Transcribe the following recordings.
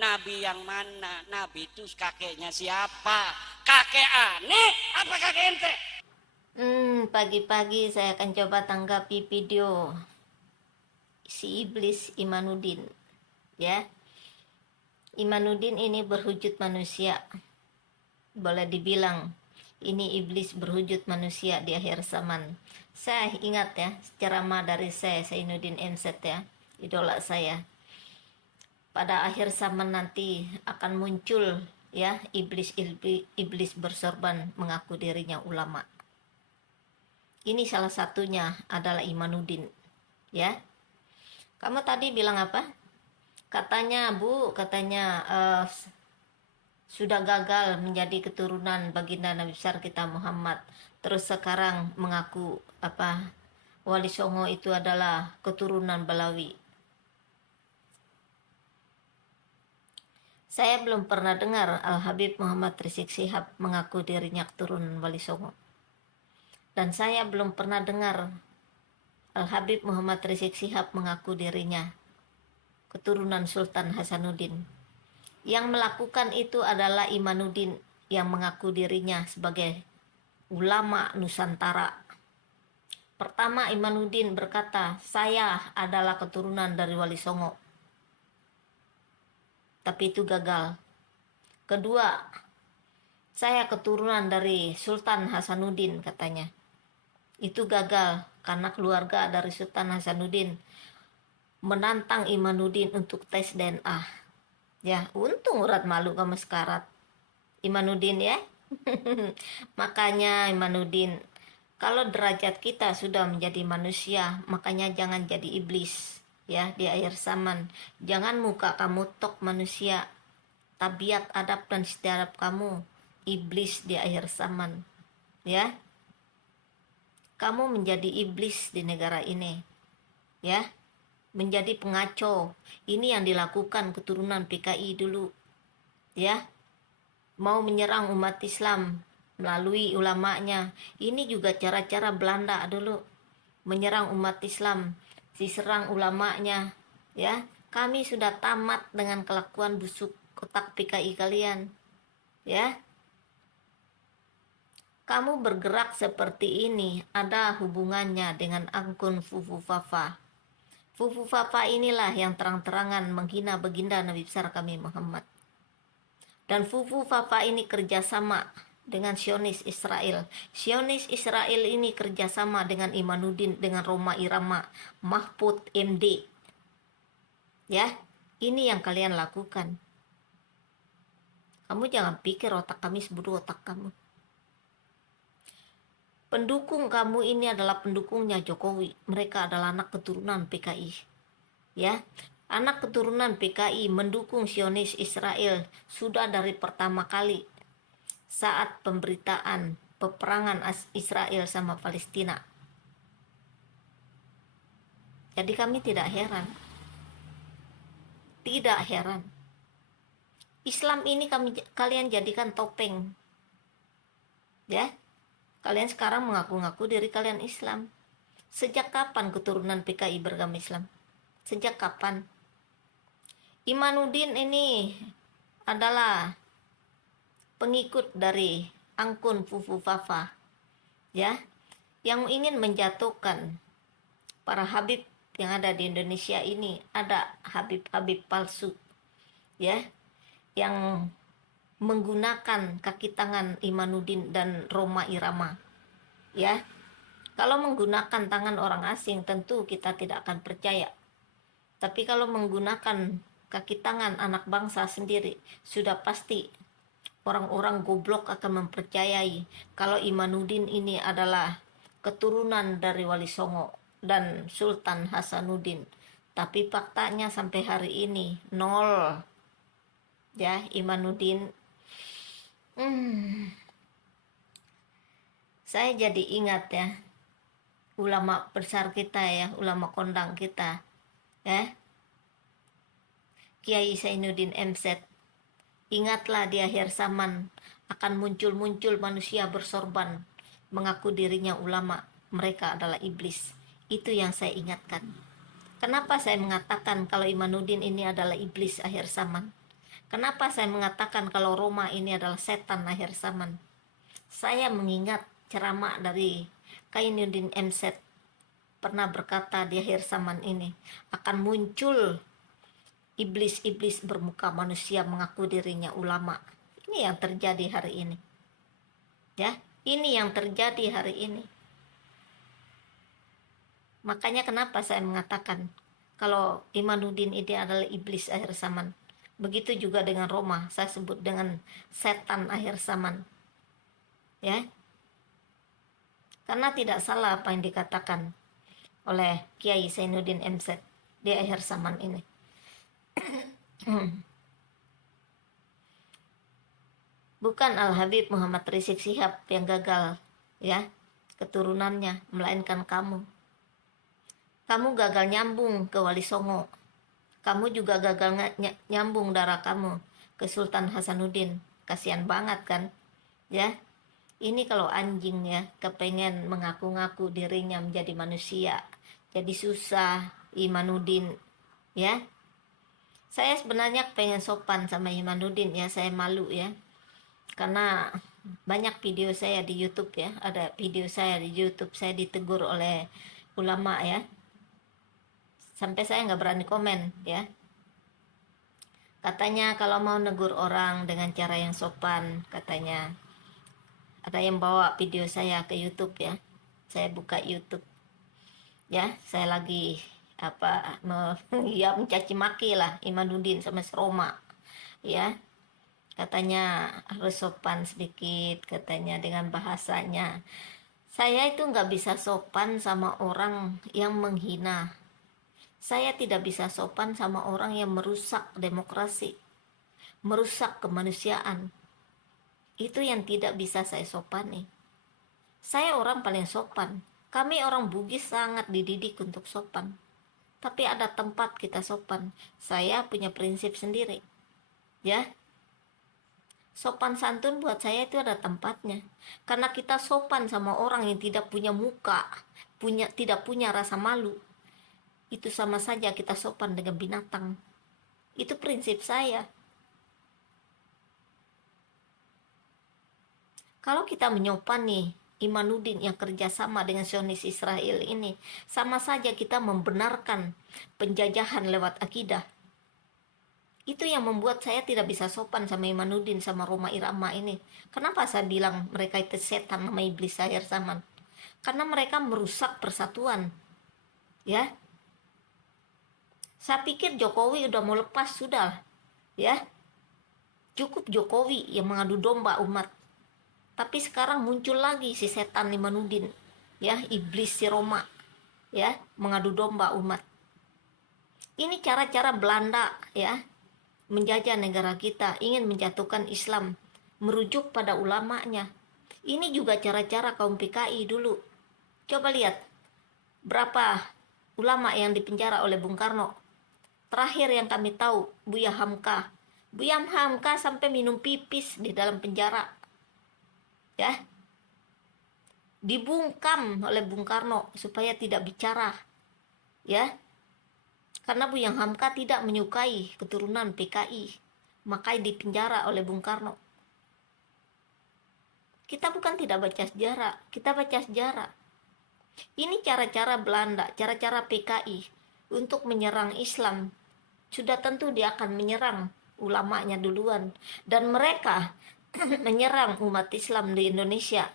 Nabi yang mana? Nabi itu kakeknya siapa? Kakek aneh apa kakek ente? Pagi-pagi saya akan coba tanggapi video si iblis Imanuddin. Ya, Imanuddin ini berwujud manusia. Boleh dibilang ini iblis berwujud manusia di akhir zaman. Saya ingat ya, ceramah dari saya Zainuddin MZ ya, idola saya. Pada akhir zaman nanti akan muncul ya iblis bersorban mengaku dirinya ulama. Ini salah satunya adalah Imanuddin ya. Kamu tadi bilang apa? Katanya sudah gagal menjadi keturunan baginda Nabi besar kita Muhammad. Terus sekarang mengaku apa? Wali Songo itu adalah keturunan Balawi. Saya belum pernah dengar Al-Habib Muhammad Rizik Syihab mengaku dirinya keturunan Wali Songo. Dan saya belum pernah dengar Al-Habib Muhammad Rizik Syihab mengaku dirinya keturunan Sultan Hasanuddin. Yang melakukan itu adalah Imanuddin yang mengaku dirinya sebagai ulama Nusantara. Pertama, Imanuddin berkata, saya adalah keturunan dari Wali Songo. Tapi itu gagal. Kedua, saya keturunan dari Sultan Hasanuddin katanya. Itu gagal karena keluarga dari Sultan Hasanuddin menantang Imanuddin untuk tes DNA. Ya, untung urat malu kamu sekarat. Imanuddin ya. Makanya Imanuddin, kalau derajat kita sudah menjadi manusia, makanya jangan jadi iblis ya di akhir zaman. Jangan muka kamu tok manusia, tabiat adab dan istiadat kamu iblis di akhir zaman ya. Kamu menjadi iblis di negara ini ya, menjadi pengacau. Ini yang dilakukan keturunan PKI dulu ya, mau menyerang umat Islam melalui ulamanya. Ini juga cara-cara Belanda dulu menyerang umat Islam, diserang ulamanya ya. Kami sudah tamat dengan kelakuan busuk kotak PKI kalian ya. Kamu bergerak seperti ini ada hubungannya dengan akun Fufu Fafa. Fufu Fafa inilah yang terang-terangan menghina baginda Nabi besar kami Muhammad. Dan Fufu Fafa ini kerjasama dengan Sionis Israel. Sionis Israel ini kerjasama dengan Imanuddin, dengan Roma Irama, Mahfud MD. Ya, ini yang kalian lakukan. Kamu jangan pikir otak kami sebodoh otak kamu. Pendukung kamu ini adalah pendukungnya Jokowi. Mereka adalah anak keturunan PKI. Ya, anak keturunan PKI mendukung Sionis Israel sudah dari pertama kali saat pemberitaan peperangan Israel sama Palestina. Jadi kami tidak heran. Tidak heran. Islam ini kalian jadikan topeng. Ya. Kalian sekarang mengaku-ngaku diri kalian Islam. Sejak kapan keturunan PKI beragama Islam? Sejak kapan? Imanuddin ini adalah pengikut dari akun Fufu Fafa ya, yang ingin menjatuhkan para habib yang ada di Indonesia ini. Ada habib-habib palsu ya, yang menggunakan kaki tangan Imanuddin dan Roma Irama ya. Kalau menggunakan tangan orang asing tentu kita tidak akan percaya, tapi kalau menggunakan kaki tangan anak bangsa sendiri sudah pasti orang-orang goblok akan mempercayai kalau Imanuddin ini adalah keturunan dari Wali Songo dan Sultan Hasanuddin. Tapi faktanya sampai hari ini nol ya. Imanuddin saya jadi ingat ya ulama besar kita ya, ulama kondang kita ya, Kiai Zainuddin MZ. Ingatlah di akhir zaman akan muncul manusia bersorban mengaku dirinya ulama, mereka adalah iblis. Itu yang saya ingatkan. Kenapa saya mengatakan kalau Imanuddin ini adalah iblis akhir zaman? Kenapa saya mengatakan kalau Roma ini adalah setan akhir zaman? Saya mengingat ceramah dari Qainuddin MZ pernah berkata di akhir zaman ini akan muncul iblis-iblis bermuka manusia mengaku dirinya ulama. Ini yang terjadi hari ini. Ya, ini yang terjadi hari ini. Makanya kenapa saya mengatakan kalau Imanuddin ini adalah iblis akhir zaman. Begitu juga dengan Roma, saya sebut dengan setan akhir zaman. Ya. Karena tidak salah apa yang dikatakan oleh Kiai Zainuddin MZ di akhir zaman ini. Bukan Al-Habib Muhammad Rizik Syihab yang gagal, ya, keturunannya, melainkan kamu. Kamu gagal nyambung ke Wali Songo. Kamu juga gagal nyambung darah kamu ke Sultan Hasanuddin. Kasihan banget kan, ya. Ini kalau anjing ya, kepengen mengaku-ngaku dirinya menjadi manusia, jadi susah. Imanuddin, ya. Saya sebenarnya pengen sopan sama Imanuddin ya, saya malu ya. Karena banyak video saya di YouTube ya, ada video saya di YouTube saya ditegur oleh ulama ya, sampai saya nggak berani komen ya. Katanya kalau mau negur orang dengan cara yang sopan, katanya ada yang bawa video saya ke YouTube ya, saya buka YouTube ya, saya lagi ya mencaci maki lah Imanuddin sama Roma ya. Katanya harus sopan sedikit, katanya dengan bahasanya. Saya itu nggak bisa sopan sama orang yang menghina. Saya tidak bisa sopan sama orang yang merusak demokrasi, merusak kemanusiaan. Itu yang tidak bisa saya sopani. Saya orang paling sopan. Kami orang Bugis sangat dididik untuk sopan. Tapi ada tempat kita sopan. Saya punya prinsip sendiri. Ya. Sopan santun buat saya itu ada tempatnya. Karena kita sopan sama orang yang tidak punya muka, tidak punya rasa malu. Itu sama saja kita sopan dengan binatang. Itu prinsip saya. Kalau kita menyopani Imanuddin yang kerjasama dengan Zionis Israel ini, sama saja kita membenarkan penjajahan lewat akidah. Itu yang membuat saya tidak bisa sopan sama Imanuddin sama Rhoma Irama ini. Kenapa saya bilang mereka itu setan sama iblis akhir zaman? Karena mereka merusak persatuan. Ya. Saya pikir Jokowi udah mau lepas sudah. Ya. Cukup Jokowi yang mengadu domba umat. Tapi sekarang muncul lagi si setan Imanuddin. Ya, iblis si Roma. Ya, mengadu domba umat. Ini cara-cara Belanda ya, menjajah negara kita, ingin menjatuhkan Islam, merujuk pada ulamanya. Ini juga cara-cara kaum PKI dulu. Coba lihat, berapa ulama yang dipenjara oleh Bung Karno. Terakhir yang kami tahu, Buya Hamka. Buya Hamka sampai minum pipis di dalam penjara. Ya. Dibungkam oleh Bung Karno supaya tidak bicara. Ya. Karena Buya Hamka tidak menyukai keturunan PKI, makanya dipenjara oleh Bung Karno. Kita bukan tidak baca sejarah, kita baca sejarah. Ini cara-cara Belanda, cara-cara PKI untuk menyerang Islam. Sudah tentu dia akan menyerang ulamanya duluan. Dan mereka menyerang umat Islam di Indonesia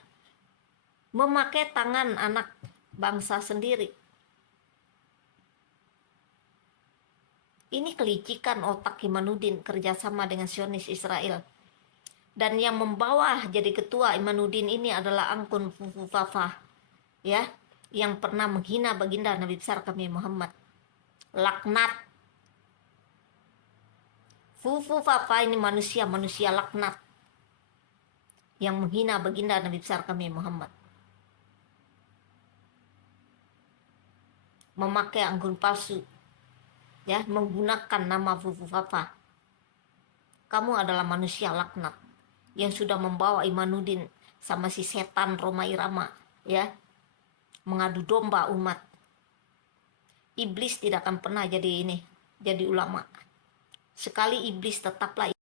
memakai tangan anak bangsa sendiri. Ini kelicikan otak Imanuddin kerjasama dengan Zionis Israel. Dan yang membawa jadi ketua Imanuddin ini adalah Angkun Fufu Fafa, ya, yang pernah menghina baginda Nabi besar kami Muhammad. Laknat. Fufu Fafa ini manusia laknat yang menghina baginda Nabi besar kami Muhammad. Memakai anggun palsu. Ya, menggunakan nama Fufu Fafa. Kamu adalah manusia laknat yang sudah membawa Imanuddin sama si setan Rhoma Irama, ya, mengadu domba umat. Iblis tidak akan pernah jadi ulama. Sekali iblis tetaplah